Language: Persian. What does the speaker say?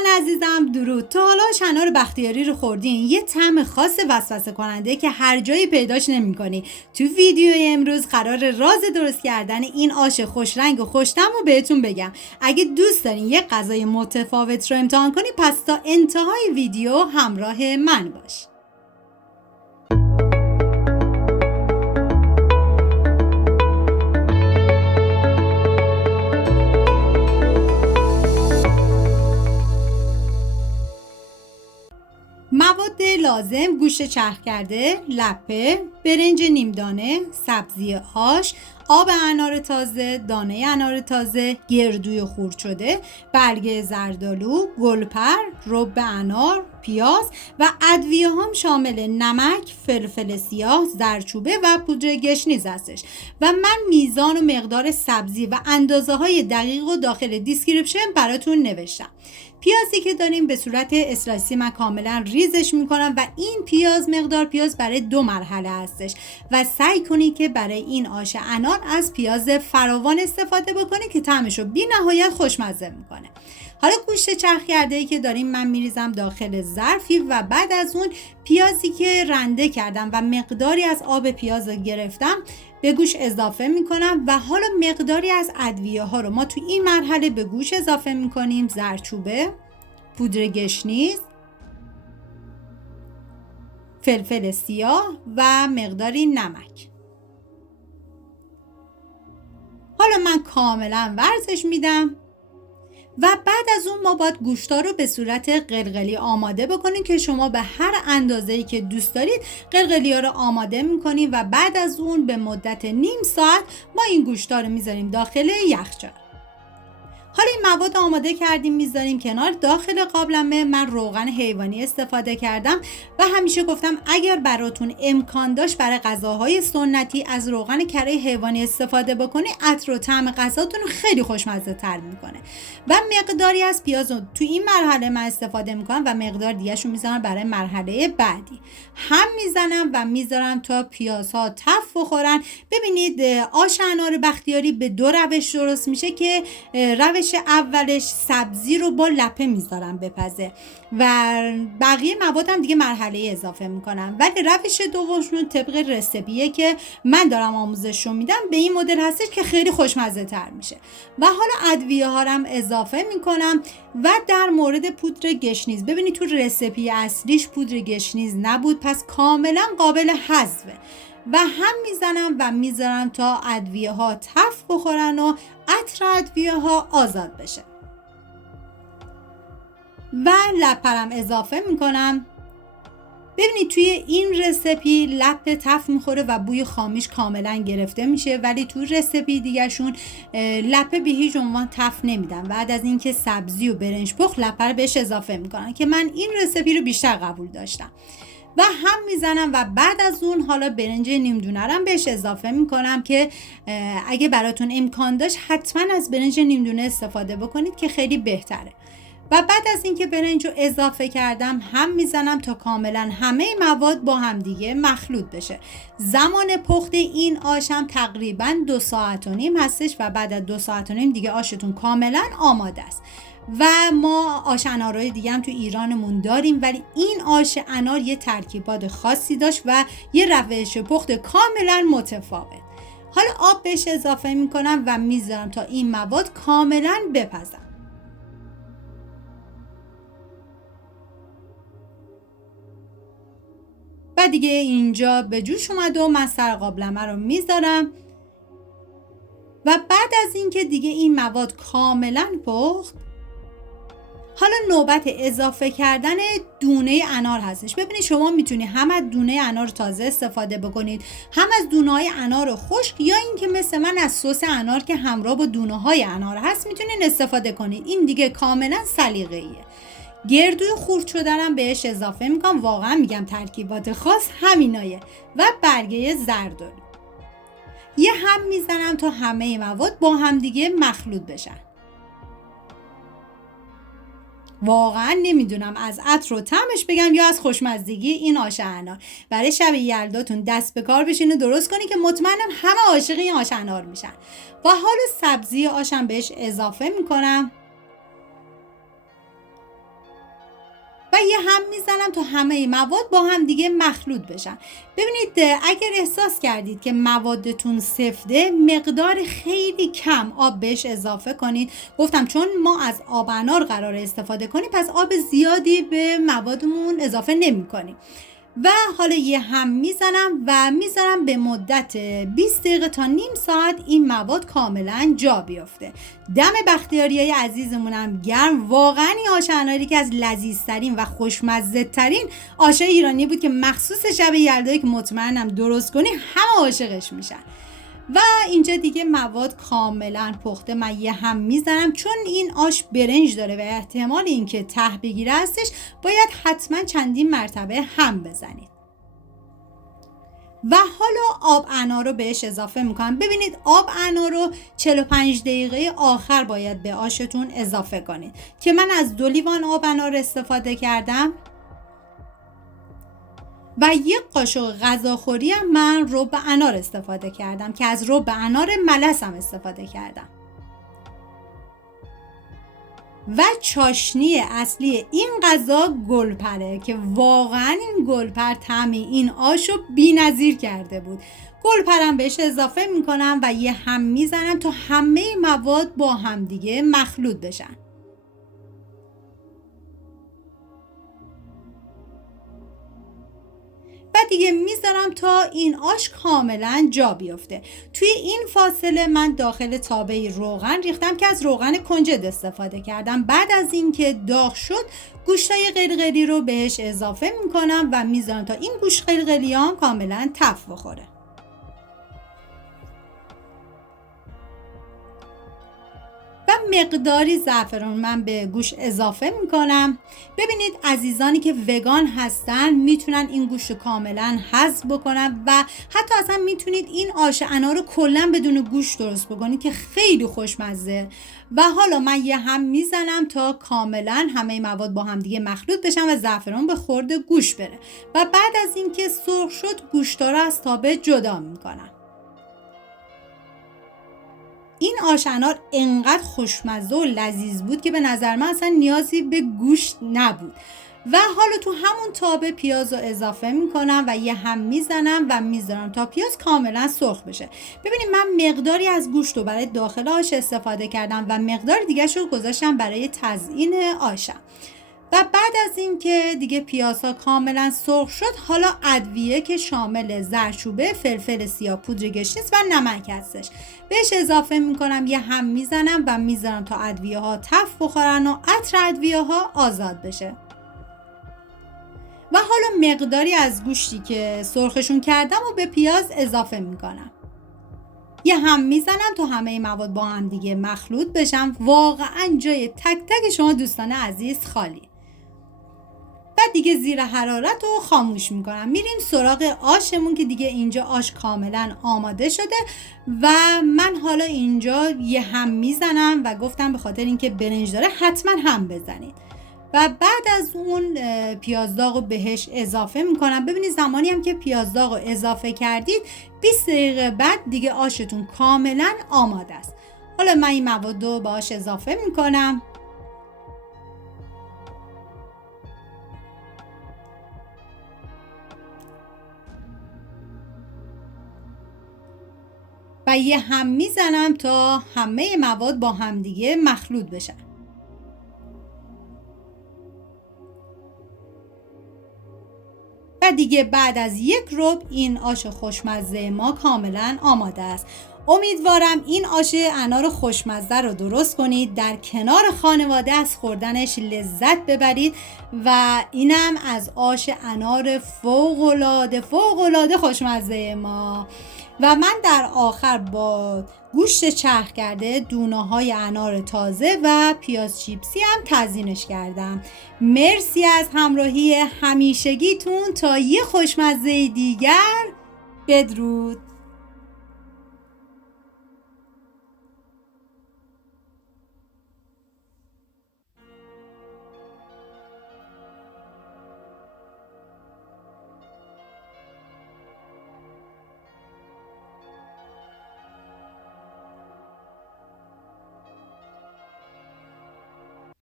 دوستان عزیزم درود. تا حالا آش انار بختیاری رو خوردین؟ یه طعم خاص وسوسه کننده که هر جایی پیداش نمی‌کنی. تو ویدیو امروز قرار راز درست کردن این آش خوش رنگ و خوش طعم رو بهتون بگم. اگه دوست دارین یه غذای متفاوت رو امتحان کنی پس تا انتهای ویدیو همراه من باش. مواد لازم: گوشت چرخ کرده، لپه، برنج نیمدانه، سبزی آش، آب انار تازه، دانه انار تازه، گردوی خرد شده، برگ زردآلو، گلپر، رب انار، پیاز و ادویه هم شامل نمک، فلفل سیاه، زردچوبه و پودر گشنیز هستش و من میزان و مقدار سبزی و اندازه های دقیق و داخل دیسکریپشن براتون نوشتم. پیازی که داریم به صورت اسلایسی من کاملا ریزش میکنم و این مقدار پیاز برای 2 مرحله هستش و سعی کنید که برای این آش انار از پیاز فراوان استفاده بکنید که طعمش رو بی نهایت خوشمزه میکنه. حالا گوشت چرخ کرده ای که داریم من میریزم داخل ظرفی و بعد از اون پیازی که رنده کردم و مقداری از آب پیاز رو گرفتم به گوشت اضافه میکنم و حالا مقداری از ادویه ها رو ما تو این مرحله به گوشت اضافه میکنیم: زردچوبه، پودر گشنیز، فلفل سیاه و مقداری نمک. حالا من کاملا ورزش میدم و بعد از اون ما باید گوشتا رو به صورت قلقلی آماده بکنیم که شما به هر اندازه‌ای که دوست دارید قلقلی ها رو آماده میکنیم و بعد از اون به مدت نیم ساعت ما این گوشتا رو میذاریم داخل یخچال. حالا این مواد آماده کردیم میذاریم کنار. داخل قابلمه من روغن حیوانی استفاده کردم و همیشه گفتم اگر براتون امکان داشت برای غذاهای سنتی از روغن کره حیوانی استفاده بکنید عطر و طعم غذاتون رو خیلی خوشمزه تر میکنه. و مقداری از پیاز رو تو این مرحله من استفاده میکنم و مقدار دیگه‌شو میذارم برای مرحله بعدی. هم میزنم و میذارم تا پیازها تف بخورن. ببینید آش انار بختیاری به 2 روش درست میشه که روش اولش سبزی رو با لپه میذارم بپزه و بقیه موادم دیگه مرحله اضافه میکنم، ولی روش دومشون طبق رسیپیه که من دارم آموزش رو میدم به این مدل هستش که خیلی خوشمزه تر میشه. و حالا ادویه ها رو اضافه میکنم. و در مورد پودر گشنیز ببینید تو رسیپی اصلیش پودر گشنیز نبود پس کاملا قابل حذفه و هم میزنم و میذارم تا ادویه ها تف بخورن و عطر ادویه ها آزاد بشه و لپرم اضافه میکنم. ببینید توی این رسیپی لپ تف میخوره و بوی خامیش کاملا گرفته میشه، ولی تو رسیپی دیگه شون لپه به هیچ عنوان تف نمیدن. بعد از اینکه سبزی و برنج پخت لپه رو بهش اضافه میکنن که من این رسیپی رو بیشتر قبول داشتم و هم میزنم و بعد از اون حالا برنج نیمدونه رو بهش اضافه میکنم که اگه براتون امکان داشت حتما از برنج نیمدونه استفاده بکنید که خیلی بهتره. و بعد از اینکه برنج رو اضافه کردم هم میزنم تا کاملا همه مواد با هم دیگه مخلوط بشه. زمان پخت این آشم تقریبا 2 ساعت و نیم هستش و بعد از 2 ساعت و نیم دیگه آشتون کاملا آماده است. و ما آش انارهای دیگه هم تو ایرانمون داریم، ولی این آش انار یه ترکیبات خاصی داشت و یه روش پخت کاملا متفاوت. حالا آب بهش اضافه میکنم و میذارم تا این مواد کاملا بپزن. و دیگه اینجا به جوش اومد و من سر قابلمه رو میذارم و بعد از اینکه دیگه این مواد کاملا پخت حالا نوبت اضافه کردن دونه انار هستش. ببینید شما میتونید هم از دونه انار تازه استفاده بکنید هم از دونه های انار خشک یا اینکه مثل من از سس انار که همراه با دونه های انار هست میتونید استفاده کنید. این دیگه کاملا سلیقه‌ایه. گردوی خرد شدنم بهش اضافه میکنم. واقعا میگم ترکیبات خاص همینایه و برگه زردآلو. یه هم میزنم تا همه مواد با هم دیگه مخلوط بشن. واقعا نمیدونم از عطر و طعمش بگم یا از خوشمزگی این آش انار. برای شب یلداتون دست به کار بشین و درست کنی که مطمئنم همه عاشق این آش انار میشن. و حالا سبزی آشم بهش اضافه میکنم یه هم میزنم تا همه مواد با هم دیگه مخلوط بشن. ببینید اگر احساس کردید که موادتون سفته، مقدار خیلی کم آب بهش اضافه کنید. گفتم چون ما از آب انار قرار استفاده کنیم، پس آب زیادی به موادمون اضافه نمی کنیم. و حالا یه هم میزنم و میذارم به مدت 20 دقیقه تا نیم ساعت این مواد کاملا جا بیفته. دم بختیاریای عزیزمونم گرم. واقعا این آش اناری که از لذیذترین و خوشمزه ترین آش ایرانی بود که مخصوص شب یلدایی که مطمئنم درست کنی همه عاشقش میشن. و اینجا دیگه مواد کاملا پخته. من یه هم میزنم، چون این آش برنج داره و احتمال اینکه ته بگیره هستش، باید حتما چندین مرتبه هم بزنید. و حالا آب انار رو بهش اضافه میکنم. ببینید آب انار رو 45 دقیقه آخر باید به آشتون اضافه کنید که من از 2 لیوان آب انار استفاده کردم و 1 قاشق غذاخوری هم من رب انار استفاده کردم که از رب انار ملس هم استفاده کردم. و چاشنی اصلی این غذا گلپره که واقعا این گلپر طعم این آشو بی‌نظیر کرده بود. گلپرم بهش اضافه میکنم و یه هم میزنم تا همه مواد با هم دیگه مخلوط بشن. و دیگه میذارم تا این آش کاملا جا بیفته. توی این فاصله من داخل تابه روغن ریختم که از روغن کنجد استفاده کردم. بعد از اینکه داغ شد گوشتای قلقلی رو بهش اضافه میکنم و میذارم تا این گوشت قلقلی هم کاملا تف بخوره. و مقداری زعفران من به گوشت اضافه میکنم. ببینید عزیزانی که وگان هستن میتونن این گوشت رو کاملا حذف بکنن و حتی اصلا میتونید این آش انار رو کلا بدون گوشت درست بکنید که خیلی خوشمزه. و حالا من یه هم میزنم تا کاملا همه مواد با هم دیگه مخلوط بشن و زعفران به خورد گوشت بره. و بعد از اینکه سرخ شد گوشتا رو از تابه جدا میکنم. این آش انار انقدر خوشمزه و لذیذ بود که به نظر من اصلا نیازی به گوشت نبود. و حالا تو همون تابه پیاز رو اضافه میکنم و یه هم میزنم و میذارم تا پیاز کاملا سرخ بشه. ببینید من مقداری از گوشت رو برای داخل آش استفاده کردم و مقدار دیگه رو گذاشتم برای تزیین آشم. و بعد از اینکه دیگه پیازها کاملا سرخ شد، حالا ادویه که شامل زردچوبه، فلفل سیاه، پودر گشنیز و نمک هستش بهش اضافه میکنم. یه هم میزنم و میذارم تا ادویه ها تف بخورن و عطر ادویه ها آزاد بشه. و حالا مقداری از گوشتی که سرخشون کردم و به پیاز اضافه میکنم. یه هم میزنم تا همه مواد با هم دیگه مخلوط بشن. واقعا جای تک تک شما دوستان عزیز خالی. بعد دیگه زیر حرارت رو خاموش میکنم. میریم سراغ آشمون که دیگه اینجا آش کاملا آماده شده و من حالا اینجا یه هم میزنم و گفتم به خاطر اینکه برنج داره حتما هم بزنید. و بعد از اون پیاز داغ رو بهش اضافه میکنم. ببینید زمانی هم که پیاز داغ رو اضافه کردید 20 دقیقه بعد دیگه آشتون کاملا آماده است. حالا من این مواد رو باهاش اضافه میکنم. و یه هم میزنم تا همه مواد با هم دیگه مخلوط بشن. و دیگه بعد از 1 ربع این آش خوشمزه ما کاملا آماده است. امیدوارم این آش انار خوشمزه رو درست کنید، در کنار خانواده از خوردنش لذت ببرید و اینم از آش انار فوق‌العاده خوشمزه ما. و من در آخر با گوشت چرخ کرده، دونه‌های انار تازه و پیاز چیپسی هم تزیینش کردم. مرسی از همراهی همیشگیتون. تا یه خوشمزه دیگر، بدرود.